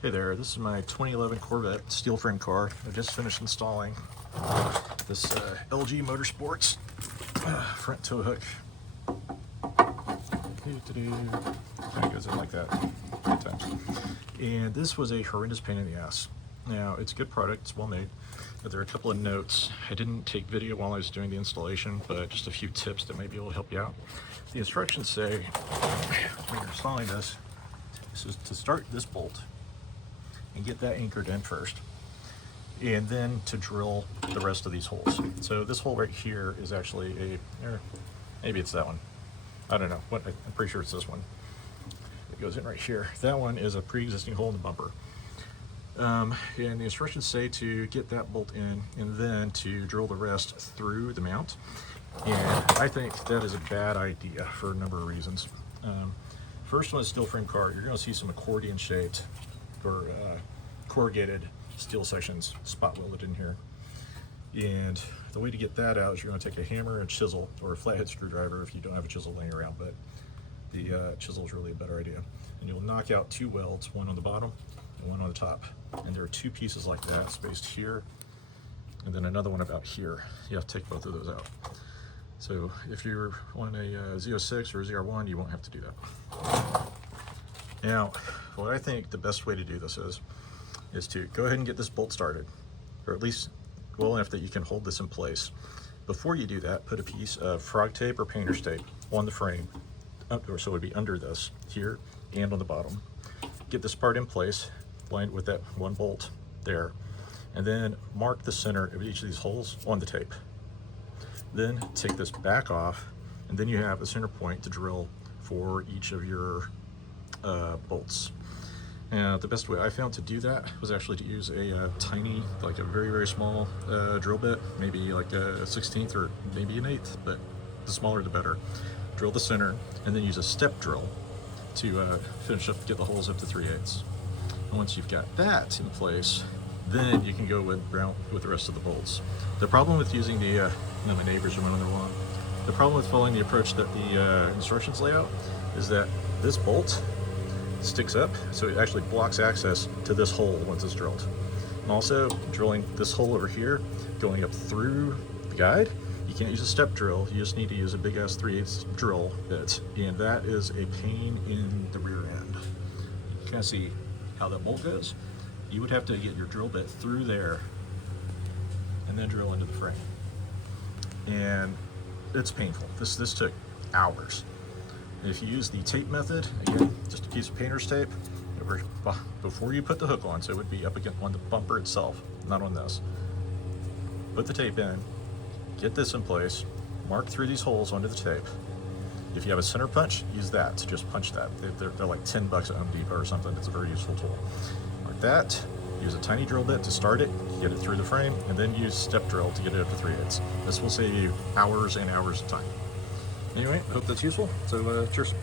Hey there, this is my 2011 Corvette steel frame car. I just finished installing this LG Motorsports front tow hook. Kind of goes in like that 3 times. And this was a horrendous pain in the ass. Now, it's a good product, it's well made, but there are a couple of notes. I didn't take video while I was doing the installation, but just a few tips that may be able to help you out. The instructions say, when you're installing this is to start this bolt and get that anchored in first, and then to drill the rest of these holes. So this hole right here is actually or maybe it's that one. I don't know. I'm pretty sure it's this one. It goes in right here. That one is a pre-existing hole in the bumper. And the instructions say to get that bolt in and then to drill the rest through the mount. And I think that is a bad idea for a number of reasons. First one is steel frame car. You're going to see some accordion shaped or corrugated steel sections spot welded in here. And the way to get that out is you're going to take a hammer and chisel, or a flathead screwdriver if you don't have a chisel laying around, but the chisel is really a better idea. And you'll knock out 2 welds, one on the bottom and one on the top. And there are 2 pieces like that spaced here, and then another one about here. You have to take both of those out. So if you're on a Z06 or a ZR1, you won't have to do that. Now, what I think the best way to do this is to go ahead and get this bolt started, or at least well enough that you can hold this in place. Before you do that, put a piece of frog tape or painter's tape on the frame, or so it would be under this, here, and on the bottom. Get this part in place, lined with that 1 bolt there, and then mark the center of each of these holes on the tape. Then take this back off, and then you have a center point to drill for each of your bolts. And the best way I found to do that was actually to use a tiny, like a very, very small drill bit, maybe like a 16th or maybe an 1/8, but the smaller the better. Drill the center, and then use a step drill to finish up, get the holes up to 3/8. And once you've got that in place, then you can go with the rest of the bolts. The problem with using the, my neighbors are on their lawn. The problem with following the approach that the instructions lay out is that this bolt sticks up, so it actually blocks access to this hole once it's drilled. And also, drilling this hole over here, going up through the guide, you can't use a step drill, you just need to use a big ass 3/8 drill bit, and that is a pain in the rear end. You kind of see how that bolt goes. You would have to get your drill bit through there and then drill into the frame. And it's painful. This took hours. If you use the tape method, again, just a piece of painter's tape before you put the hook on, so it would be up against on the bumper itself, not on this. Put the tape in, get this in place, mark through these holes onto the tape. If you have a center punch, use that to just punch that. They're like $10 at Home Depot or something. It's a very useful tool. Mark that, use a tiny drill bit to start it, get it through the frame, and then use step drill to get it up to 3/8. This will save you hours and hours of time. Anyway, I hope that's useful. So cheers.